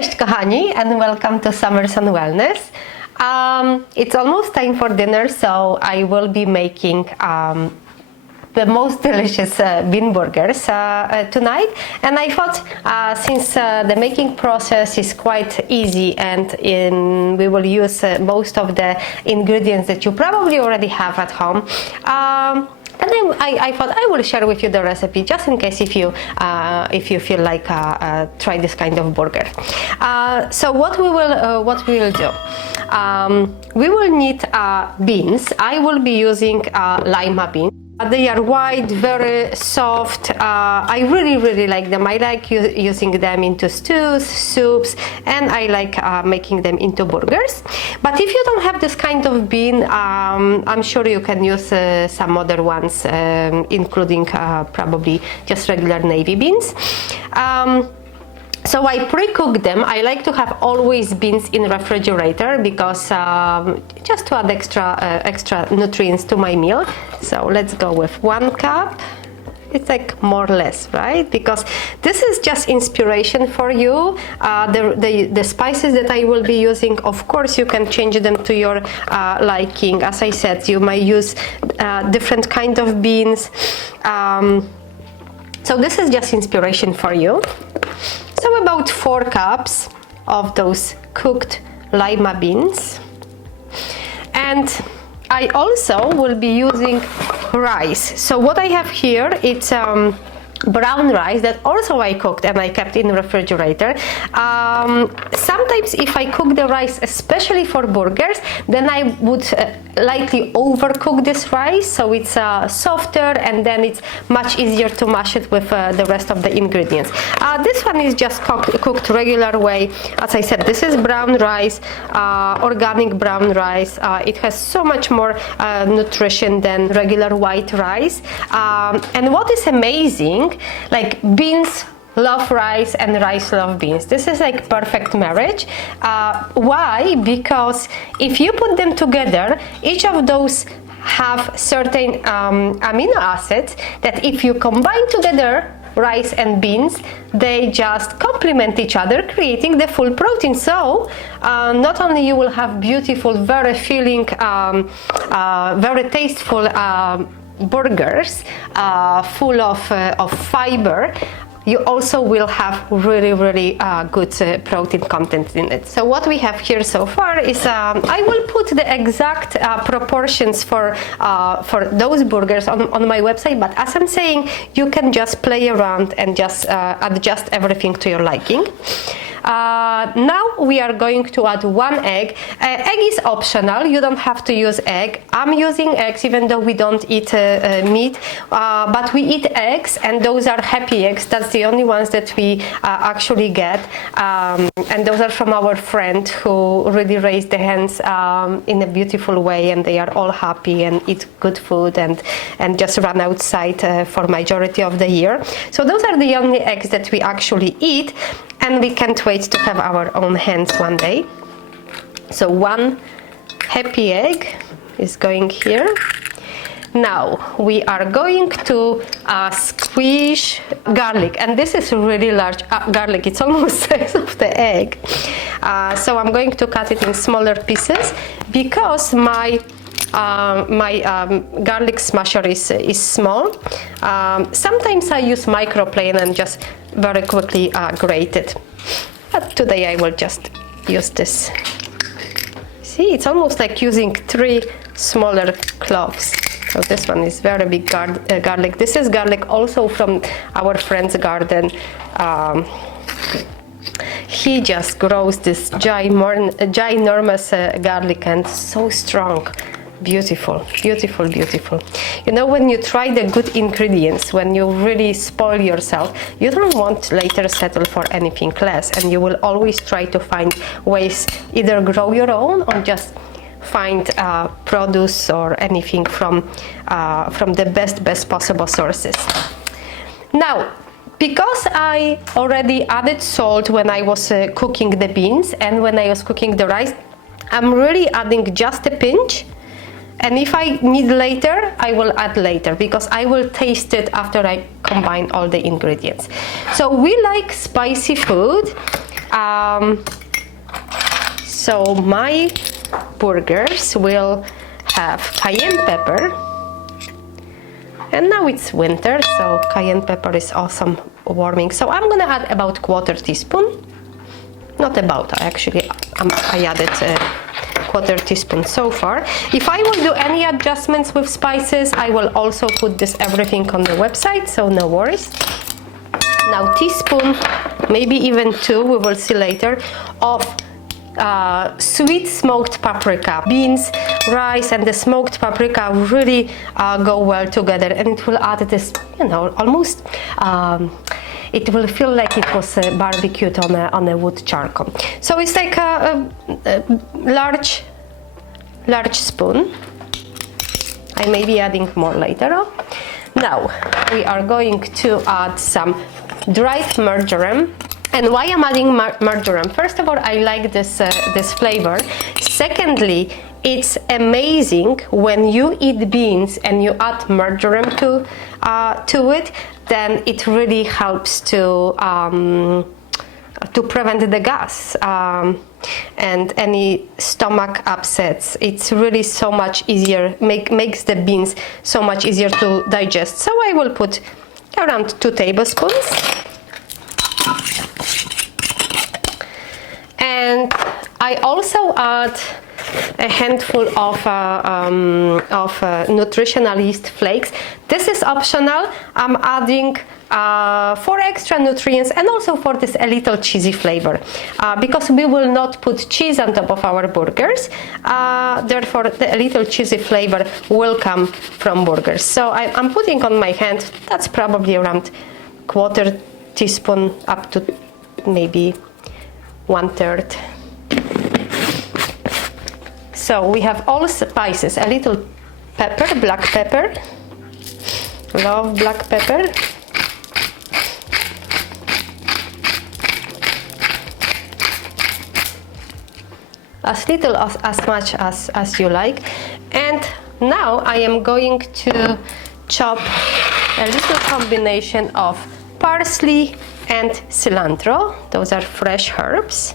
Cześć kochani and welcome to Summers on Wellness. It's almost time for dinner, so I will be making the most delicious bean burgers tonight, and I thought since the making process is quite easy and we will use most of the ingredients that you probably already have at home, and I thought I will share with you the recipe just in case if you feel like try this kind of burger. So what we will do, we will need beans. I will be using Lima beans. They are white, very soft. I really like them. I like using them into stews, soups, and I like making them into burgers. But if you don't have this kind of bean, I'm sure you can use some other ones, including probably just regular navy beans. So I pre-cook them. I like to have always beans in refrigerator because just to add extra nutrients to my meal. So let's go with 1 cup. It's like more or less, right? Because this is just inspiration for you. The spices that I will be using, of course, you can change them to your liking. As I said, you might use different kind of beans. So this is just inspiration for you. So about 4 cups of those cooked Lima beans. And I also will be using rice. So what I have here, it's brown rice that also I cooked and I kept in the refrigerator. Sometimes if I cook the rice, especially for burgers, then I would lightly overcook this rice so it's softer, and then it's much easier to mash it with the rest of the ingredients. This one is just cooked regular way. As I said, this is brown rice, organic brown rice. It has so much more nutrition than regular white rice. And what is amazing, like beans love rice and rice love beans. This is like perfect marriage. Why? Because if you put them together, each of those have certain amino acids that if you combine together rice and beans, they just complement each other, creating the full protein. So not only you will have beautiful, very filling, very tasteful burgers full of fiber, you also will have really good protein content in it. So what we have here so far is I will put the exact proportions for those burgers on my website, but as I'm saying, you can just play around and just adjust everything to your liking. Now we are going to add 1 egg. Egg is optional, you don't have to use egg. I'm using eggs even though we don't eat meat, but we eat eggs, and those are happy eggs. That's the only ones that we actually get, and those are from our friend who really raised the hens in a beautiful way, and they are all happy and eat good food and just run outside for majority of the year. So those are the only eggs that we actually eat, and we can't wait to have our own hens one day. So 1 happy egg is going here. Now we are going to squeeze garlic, and this is really large garlic. It's almost the size of the egg. So I'm going to cut it in smaller pieces because my garlic smasher is small. Sometimes I use microplane and just very quickly grate it, but today I will just use this. See, it's almost like using 3 smaller cloves. So this one is very big garlic. This is garlic also from our friend's garden. He just grows this ginormous garlic, and so strong. Beautiful. You know, when you try the good ingredients, when you really spoil yourself, you don't want to later settle for anything less, and you will always try to find ways, either grow your own or just find produce or anything from the best possible sources. Now, because I already added salt when I was cooking the beans and when I was cooking the rice, I'm really adding just a pinch. And if I need later, I will add later, because I will taste it after I combine all the ingredients. So we like spicy food. So my burgers will have cayenne pepper. And now it's winter, so cayenne pepper is awesome warming. So I'm gonna add about 1/4 teaspoon. Not about, I added a 1/4 teaspoon so far. If I will do any adjustments with spices, I will also put this everything on the website, so no worries. Now teaspoon, maybe even 2, we will see later, of sweet smoked paprika. Beans, rice and the smoked paprika really go well together, and it will add this, you know, almost it will feel like it was barbecued on a wood charcoal. So it's like a large spoon. I may be adding more later on. Now we are going to add some dried marjoram. And why I'm adding marjoram? First of all, I like this flavor. Secondly, it's amazing when you eat beans and you add marjoram to it. Then it really helps to prevent the gas and any stomach upsets. It's really so much easier. Makes the beans so much easier to digest. So I will put around 2 tablespoons. And I also add a handful of nutritional yeast flakes. This is optional. I'm adding for extra nutrients and also for this a little cheesy flavor, because we will not put cheese on top of our burgers. Therefore, the little cheesy flavor will come from burgers. So I'm putting on my hand. That's probably around 1/4 teaspoon up to maybe 1/3. So we have all spices, a little pepper, black pepper. Love black pepper. As little as much as you like. And now I am going to chop a little combination of parsley and cilantro. Those are fresh herbs.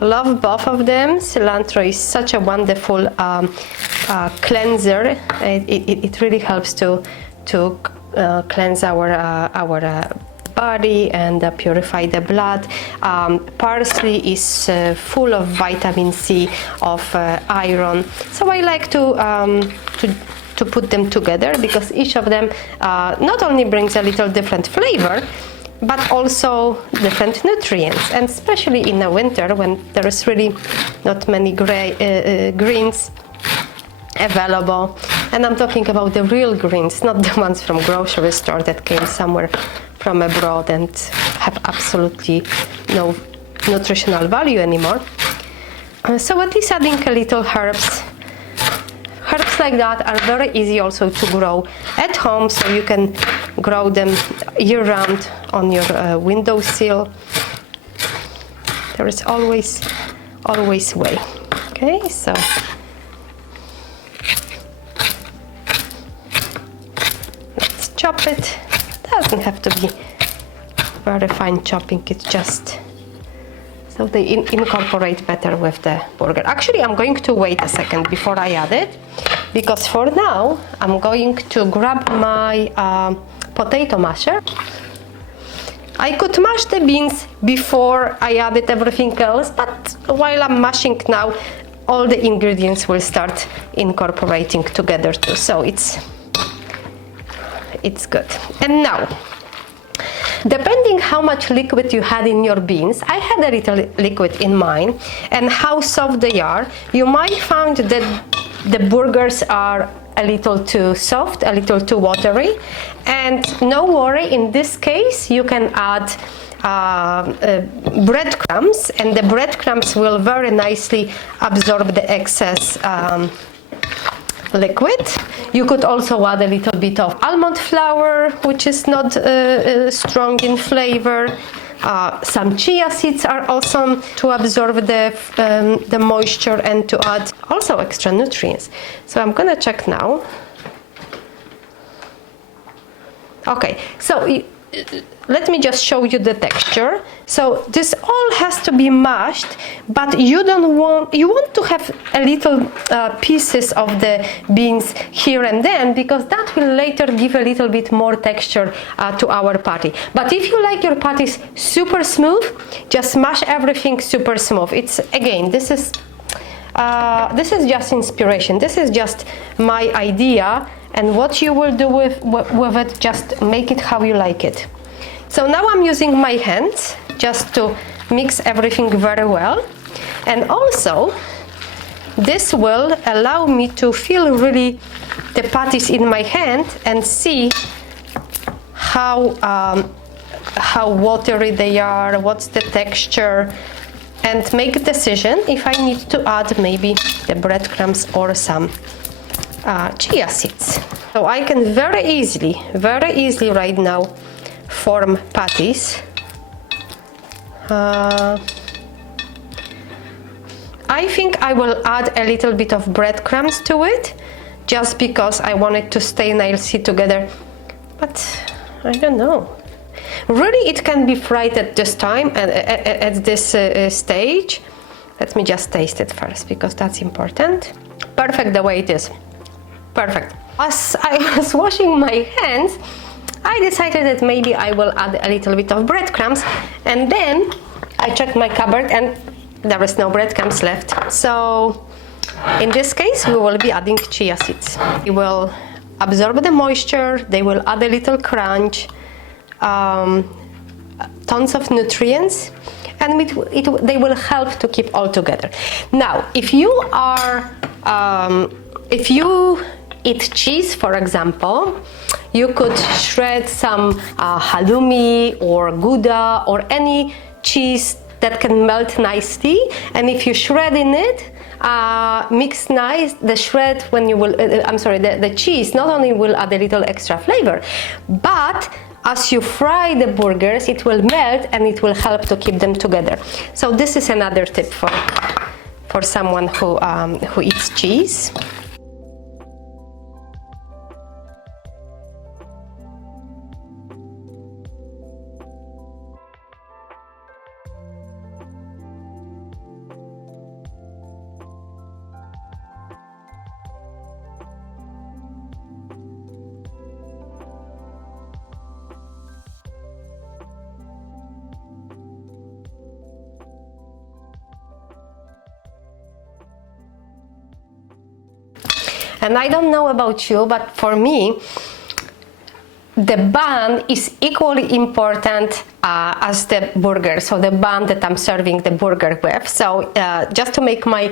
Love both of them. Cilantro is such a wonderful cleanser. It really helps to cleanse our body and purify the blood. Parsley is full of vitamin C, of iron. So I like to put them together because each of them not only brings a little different flavor, but also different nutrients, and especially in the winter when there is really not many greens available. And I'm talking about the real greens, not the ones from grocery store that came somewhere from abroad and have absolutely no nutritional value anymore. So at least adding a little herbs. Herbs like that are very easy also to grow at home, so you can grow them year-round on your windowsill. There is always way. Okay, so let's chop it. Doesn't have to be very fine chopping. It's just so they incorporate better with the burger. Actually, I'm going to wait a second before I add it, because for now I'm going to grab my potato masher. I could mash the beans before I added everything else, but while I'm mashing now, all the ingredients will start incorporating together too. So it's good. And now, depending how much liquid you had in your beans, I had a little liquid in mine, and how soft they are, you might find that the burgers are a little too soft, a little too watery. And no worry, in this case you can add breadcrumbs, and the breadcrumbs will very nicely absorb the excess liquid. You could also add a little bit of almond flour, which is not strong in flavor. Some chia seeds are awesome to absorb the moisture and to add also extra nutrients. So I'm gonna check now. Okay, so let me just show you the texture. So this all has to be mashed, but you want to have a little pieces of the beans here and then, because that will later give a little bit more texture to our patty. But if you like your patties super smooth, just mash everything super smooth. It's, again, this is just inspiration. This is just my idea, and what you will do with it, just make it how you like it. So now I'm using my hands just to mix everything very well, and also this will allow me to feel really the patties in my hand and see how watery they are, what's the texture, and make a decision if I need to add maybe the breadcrumbs or some chia seeds. So I can very easily right now form patties. I think I will add a little bit of breadcrumbs to it, just because I want it to stay nicely together. But I don't know. Really, it can be fried at this time, at this stage. Let me just taste it first, because that's important. Perfect the way it is. Perfect. As I was washing my hands, I decided that maybe I will add a little bit of breadcrumbs, and then I checked my cupboard and there is no breadcrumbs left. So in this case, we will be adding chia seeds. They will absorb the moisture, they will add a little crunch, tons of nutrients, and they will help to keep all together. Now, if you eat cheese, for example, you could shred some halloumi or Gouda or any cheese that can melt nicely, and if you shred in it, mix nice the shred when you will the cheese not only will add a little extra flavor, but as you fry the burgers, it will melt and it will help to keep them together. So this is another tip for someone who eats cheese. And I don't know about you, but for me, the bun is equally important as the burger, so the bun that I'm serving the burger with. So just to make my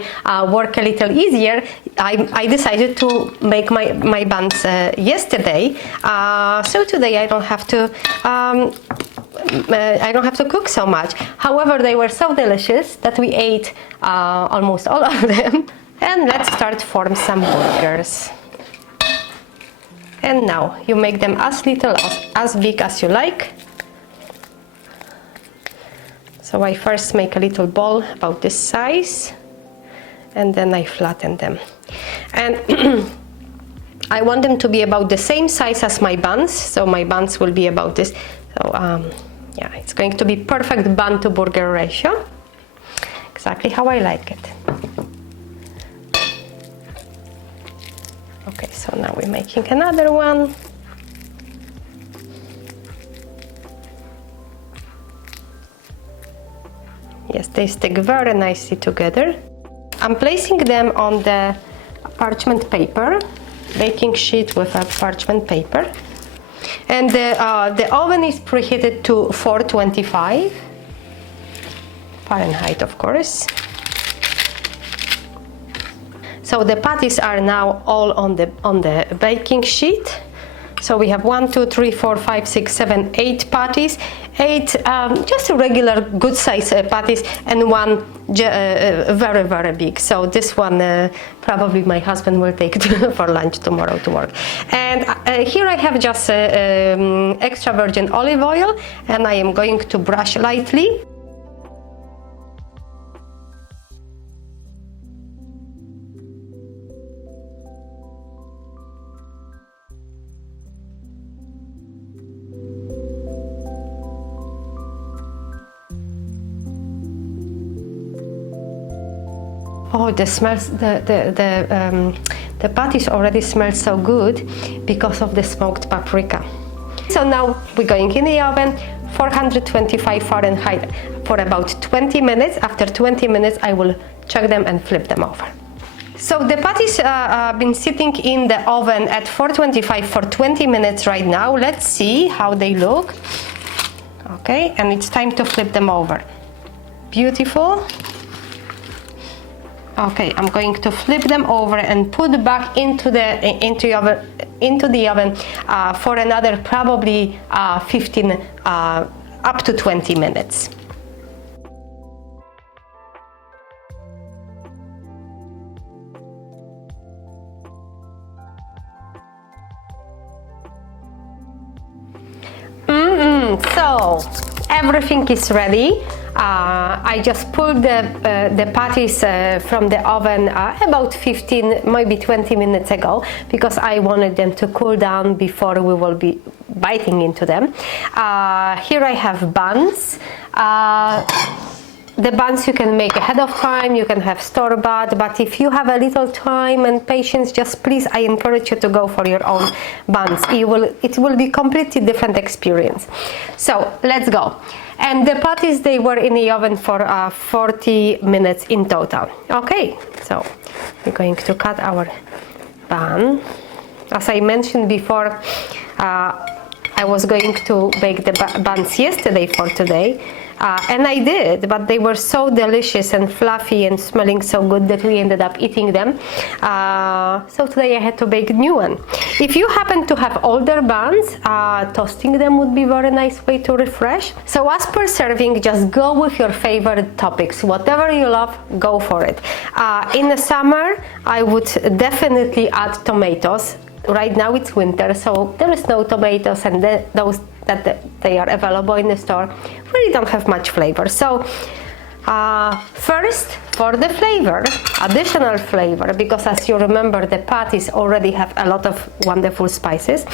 work a little easier, I decided to make my buns yesterday. So today I don't have to cook so much. However, they were so delicious that we ate almost all of them. And let's start form some burgers. And now you make them as little as big as you like. So I first make a little ball about this size, and then I flatten them. And I want them to be about the same size as my buns, so my buns will be about this. So yeah, it's going to be perfect bun to burger ratio, exactly how I like it. Okay, so now we're making another one. Yes, they stick very nicely together. I'm placing them on the parchment paper, baking sheet with a parchment paper. And the oven is preheated to 425 Fahrenheit, of course. So the patties are now all on the baking sheet. So we have 1, 2, 3, 4, 5, 6, 7, 8 patties. 8 just a regular good size patties, and one very, very big. So this one probably my husband will take for lunch tomorrow to work. And here I have just extra virgin olive oil, and I am going to brush lightly. Oh, the patties already smell so good because of the smoked paprika. So now we're going in the oven, 425 Fahrenheit for about 20 minutes. After 20 minutes, I will check them and flip them over. So the patties been sitting in the oven at 425 for 20 minutes right now. Let's see how they look. Okay, and it's time to flip them over. Beautiful. Okay, I'm going to flip them over and put back into the oven for another probably 15 up to 20 minutes. So everything is ready. I just pulled the patties from the oven about 15, maybe 20 minutes ago, because I wanted them to cool down before we will be biting into them. Here I have buns. The buns you can make ahead of time, you can have store-bought, but if you have a little time and patience, just please, I encourage you to go for your own buns. It will be completely different experience. So let's go. And the patties, they were in the oven for 40 minutes in total. Okay, so we're going to cut our bun. As I mentioned before, I was going to bake the buns yesterday for today. And I did, but they were so delicious and fluffy and smelling so good that we ended up eating them. So today I had to bake a new one. If you happen to have older buns, toasting them would be a very nice way to refresh. So as per serving, just go with your favorite toppings. Whatever you love, go for it. In the summer, I would definitely add tomatoes. Right now it's winter, so there is no tomatoes, and those that they are available in the store really don't have much flavor. So first, for the flavor, additional flavor, because as you remember, the patties already have a lot of wonderful spices,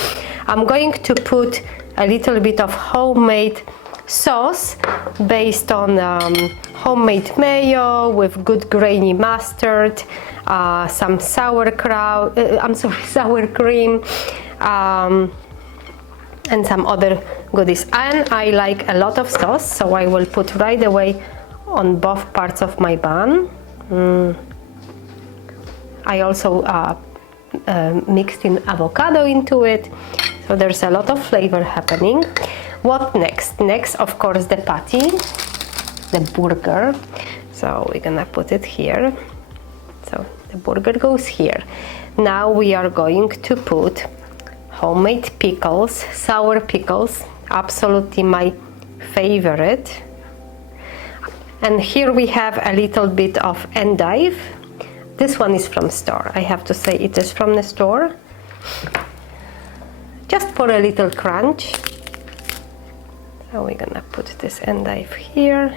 I'm going to put a little bit of homemade sauce based on homemade mayo with good grainy mustard, some sour cream, and some other goodies. And I like a lot of sauce, so I will put right away on both parts of my bun. I also mixed in avocado into it, so there's a lot of flavor happening. What next? Next, of course, the patty, the burger. So we're gonna put it here. So the burger goes here. Now we are going to put homemade pickles, sour pickles, absolutely my favorite. And here we have a little bit of endive. This one is from store. I have to say it is from the store. Just for a little crunch. So we're gonna put this endive here.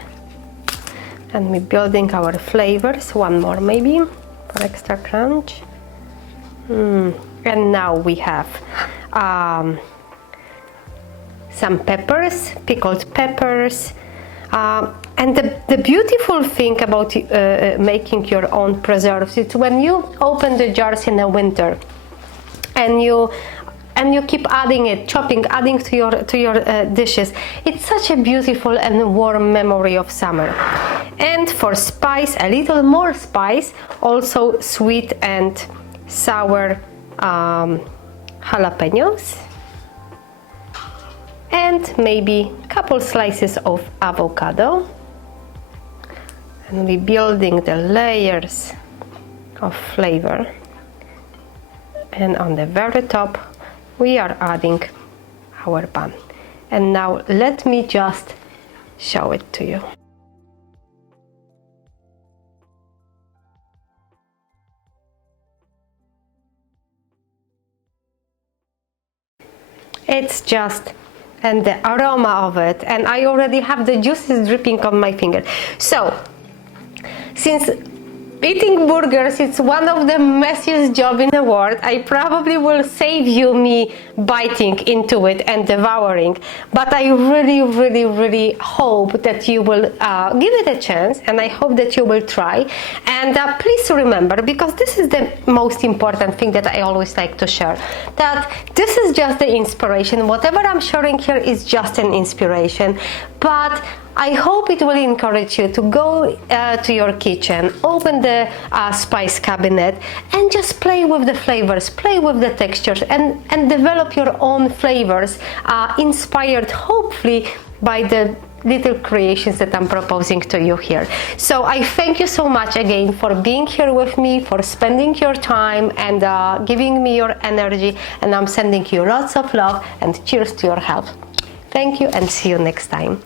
And we're building our flavors. One more maybe for extra crunch. And now we have some peppers, pickled peppers. And the beautiful thing about making your own preserves is when you open the jars in the winter and you keep adding it, adding to your dishes. It's such a beautiful and warm memory of summer. And for spice, a little more spice, also sweet and sour jalapeños, and maybe a couple slices of avocado. And we're building the layers of flavor. And on the very top, we are adding our bun. And now let me just show it to you. It's just, and the aroma of it, and I already have the juices dripping on my finger. So, since Eating burgers is one of the messiest jobs in the world. I probably will save you me biting into it and devouring, but I really hope that you will give it a chance, and I hope that you will try. And please remember, because this is the most important thing that I always like to share, that this is just the inspiration. Whatever I'm sharing here is just an inspiration, but I hope it will encourage you to go to your kitchen, open the spice cabinet, and just play with the flavors, play with the textures, and develop your own flavors, inspired hopefully by the little creations that I'm proposing to you here. So I thank you so much again for being here with me, for spending your time and giving me your energy, and I'm sending you lots of love and cheers to your health. Thank you, and see you next time.